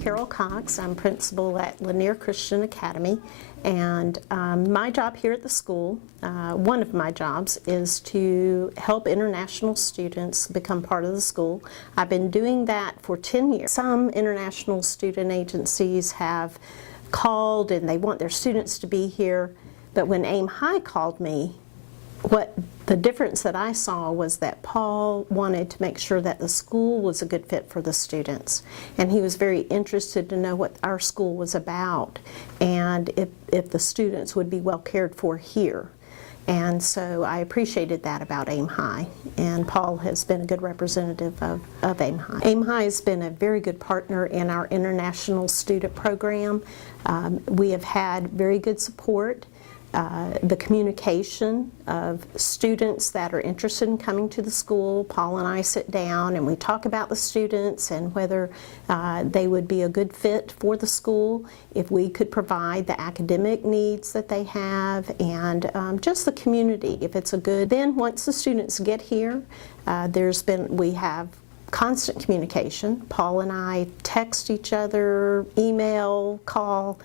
Carol Cox. I'm principal at Lanier Christian Academy, and my job here at the school, one of my jobs, is to help international students become part of the school. I've been doing that for 10 years. Some international student agencies have called and they want their students to be here, but when Aim High called me, the difference that I saw was that Paul wanted to make sure that the school was a good fit for the students, and he was very interested to know what our school was about and if the students would be well cared for here. And so I appreciated that about Aim High, and Paul has been a good representative of Aim High. Aim High has been a very good partner in our international student program. We have had very good support. The communication of students that are interested in coming to the school. Paul and I sit down and we talk about the students and whether they would be a good fit for the school, if we could provide the academic needs that they have, and just the community, if it's a good. Then once the students get here, we have constant communication. Paul and I text each other, email, call,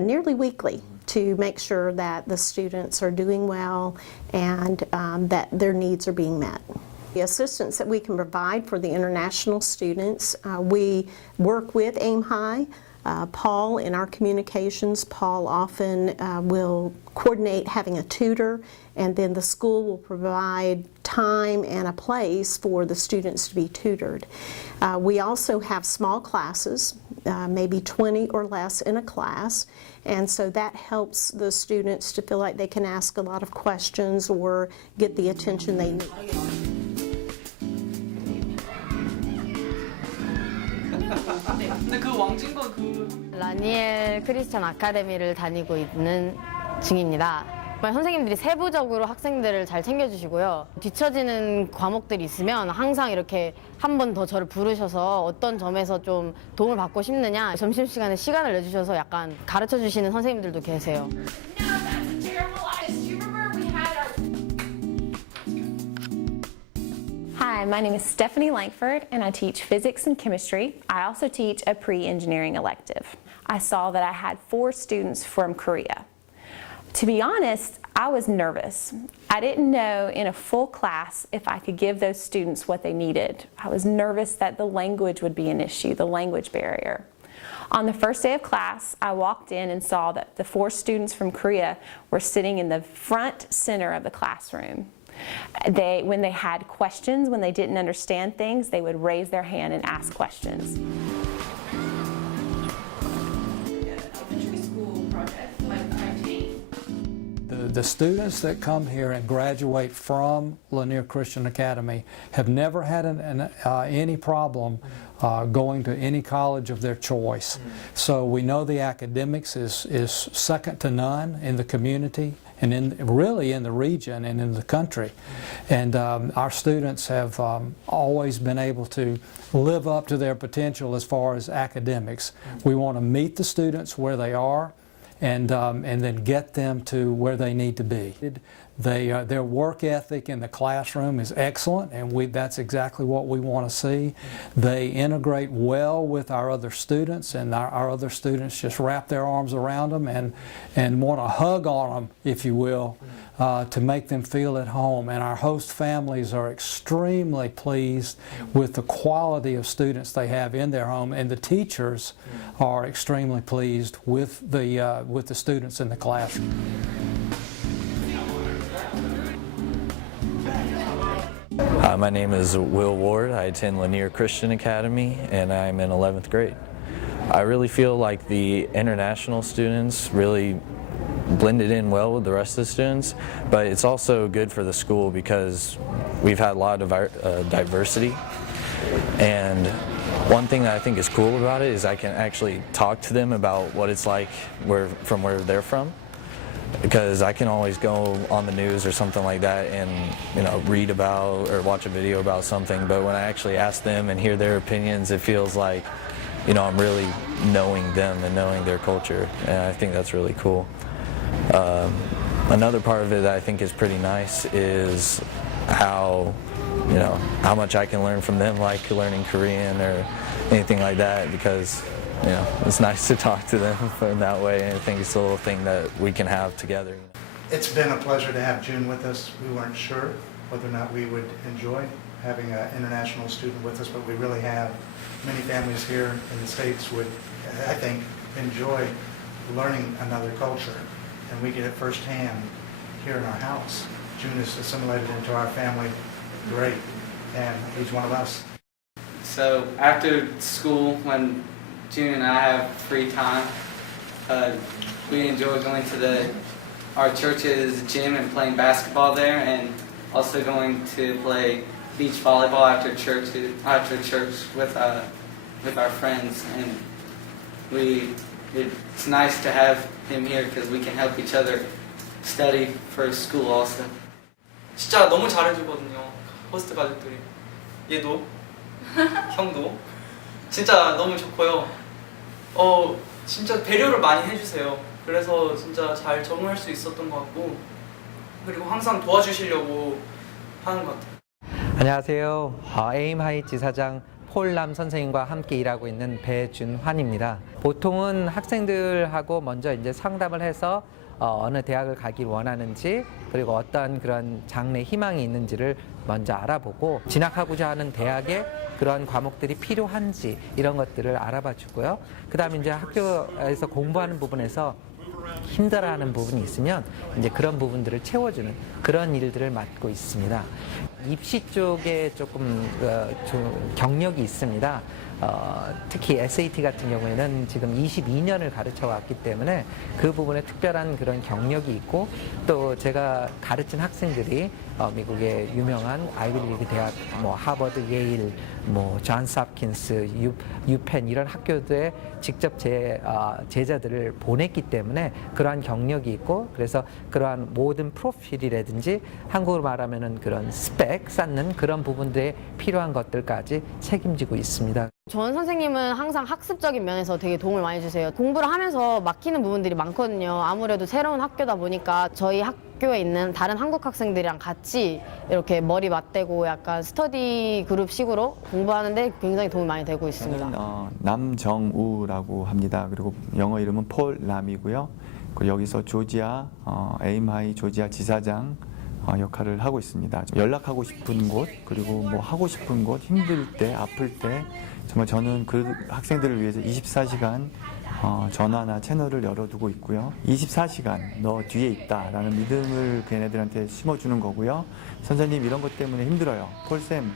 nearly weekly, to make sure that the students are doing well and that their needs are being met. The assistance that we can provide for the international students, we work with Aim High. Paul, in our communications, Paul often will coordinate having a tutor, and then the school will provide time and a place for the students to be tutored. We also have small classes, maybe 20 or less in a class, and so that helps the students to feel like they can ask a lot of questions or get the attention they need. 라니엘 크리스천 아카데미를 다니고 있는 중입니다. 정말 선생님들이 세부적으로 학생들을 잘 챙겨주시고요. 뒤처지는 과목들이 있으면 항상 이렇게 한 번 더 저를 부르셔서 어떤 점에서 좀 도움을 받고 싶느냐, 점심시간에 시간을 내주셔서 약간 가르쳐 주시는 선생님들도 계세요. Hi, my name is Stephanie Langford, and I teach physics and chemistry. I also teach a pre-engineering elective. I saw that I had 4 students from Korea. To be honest, I was nervous. I didn't know in a full class if I could give those students what they needed. I was nervous that the language would be an issue, the language barrier. On the first day of class, I walked in and saw that the 4 students from Korea were sitting in the front center of the classroom. When they had questions, when they didn't understand things, they would raise their hand and ask questions. The students that come here and graduate from Lanier Christian Academy have never had any problem going to any college of their choice. So we know the academics is second to none in the community and really in the region and in the country. And our students have always been able to live up to their potential as far as academics. We want to meet the students where they are and then get them to where they need to be. Their work ethic in the classroom is excellent, and that's exactly what we want to see. They integrate well with our other students, and our other students just wrap their arms around them and want to hug on them, if you will, to make them feel at home. And our host families are extremely pleased with the quality of students they have in their home, and the teachers are extremely pleased with the students in the classroom. My name is Will Ward. I attend Lanier Christian Academy, and I'm in 11th grade. I really feel like the international students really blended in well with the rest of the students, but it's also good for the school because we've had a lot of diversity. And one thing that I think is cool about it is I can actually talk to them about what it's like from where they're from. Because I can always go on the news or something like that and read about or watch a video about something, but when I actually ask them and hear their opinions, it feels like I'm really knowing them and knowing their culture, and I think that's really cool. Another part of it that I think is pretty nice is how much I can learn from them, like learning Korean or anything like that, because you know, it's nice to talk to them in that way. And I think it's a little thing that we can have together. It's been a pleasure to have June with us. We weren't sure whether or not we would enjoy having an international student with us, but we really have. Many families here in the States would, I think, enjoy learning another culture, and we get it firsthand here in our house. June is assimilated into our family great, and he's one of us. So after school, when June and I have free time, we enjoy going to our church's gym and playing basketball there, and also going to play beach volleyball after church with our friends. And it's nice to have him here because we can help each other study for school also. 진짜 너무 잘해주거든요. 호스트 가족들이. 얘도 형도 진짜 너무 좋고요. 진짜 배려를 많이 해주세요. 그래서 진짜 잘 적응할 수 있었던 것 같고, 그리고 항상 도와주시려고 하는 것 같아요. 안녕하세요. 애임하이 지사장 폴남 선생님과 함께 일하고 있는 배준환입니다. 보통은 학생들하고 먼저 이제 상담을 해서 어느 대학을 가길 원하는지, 그리고 어떤 그런 장래 희망이 있는지를 먼저 알아보고, 진학하고자 하는 대학에 그런 과목들이 필요한지 이런 것들을 알아봐 주고요. 그 다음에 이제 학교에서 공부하는 부분에서 힘들어하는 부분이 있으면 이제 그런 부분들을 채워주는 그런 일들을 맡고 있습니다. 입시 쪽에 조금 경력이 있습니다. 특히 SAT 같은 경우에는 지금 22년을 가르쳐 왔기 때문에 그 부분에 특별한 그런 경력이 있고, 또 제가 가르친 학생들이 미국의 유명한 아이비리그 대학, 뭐 하버드, 예일, 뭐 존스 홉킨스, 유펜 이런 학교들에 직접 제자들을 보냈기 때문에 그러한 경력이 있고, 그래서 그러한 모든 프로필이라든지 한국으로 말하면은 그런 스펙 쌓는 그런 부분들에 필요한 것들까지 책임지고 있습니다. 전 선생님은 항상 학습적인 면에서 되게 도움을 많이 주세요. 공부를 하면서 막히는 부분들이 많거든요. 아무래도 새로운 학교다 보니까 저희 학교에 있는 다른 한국 학생들이랑 같이 이렇게 머리 맞대고 약간 스터디 그룹식으로 공부하는데 굉장히 도움이 많이 되고 있습니다. 저는 남정우라고 합니다. 그리고 영어 이름은 폴남이고요. 그리고 여기서 조지아 애임하이 조지아 지사장 역할을 하고 있습니다. 연락하고 싶은 곳, 그리고 뭐 하고 싶은 곳, 힘들 때, 아플 때 정말 저는 그 학생들을 위해서 24시간 전화나 채널을 열어두고 있고요. 24시간 너 뒤에 있다라는 믿음을 걔네들한테 심어주는 거고요. 선생님 이런 것 때문에 힘들어요. 폴쌤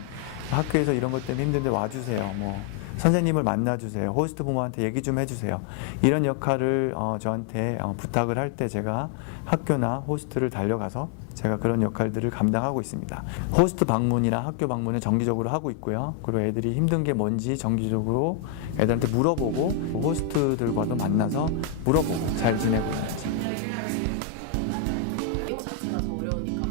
학교에서 이런 것 때문에 힘든데 와주세요. 뭐 선생님을 만나주세요. 호스트 부모한테 얘기 좀 해주세요. 이런 역할을 저한테 부탁을 할 때 제가 학교나 호스트를 달려가서 제가 그런 역할들을 감당하고 있습니다. 호스트 방문이나 학교 방문을 정기적으로 하고 있고요. 그리고 애들이 힘든 게 뭔지 정기적으로 애들한테 물어보고, 호스트들과도 만나서 물어보고 잘 지내고 있습니다. 이거 자체가 더 어려우니까.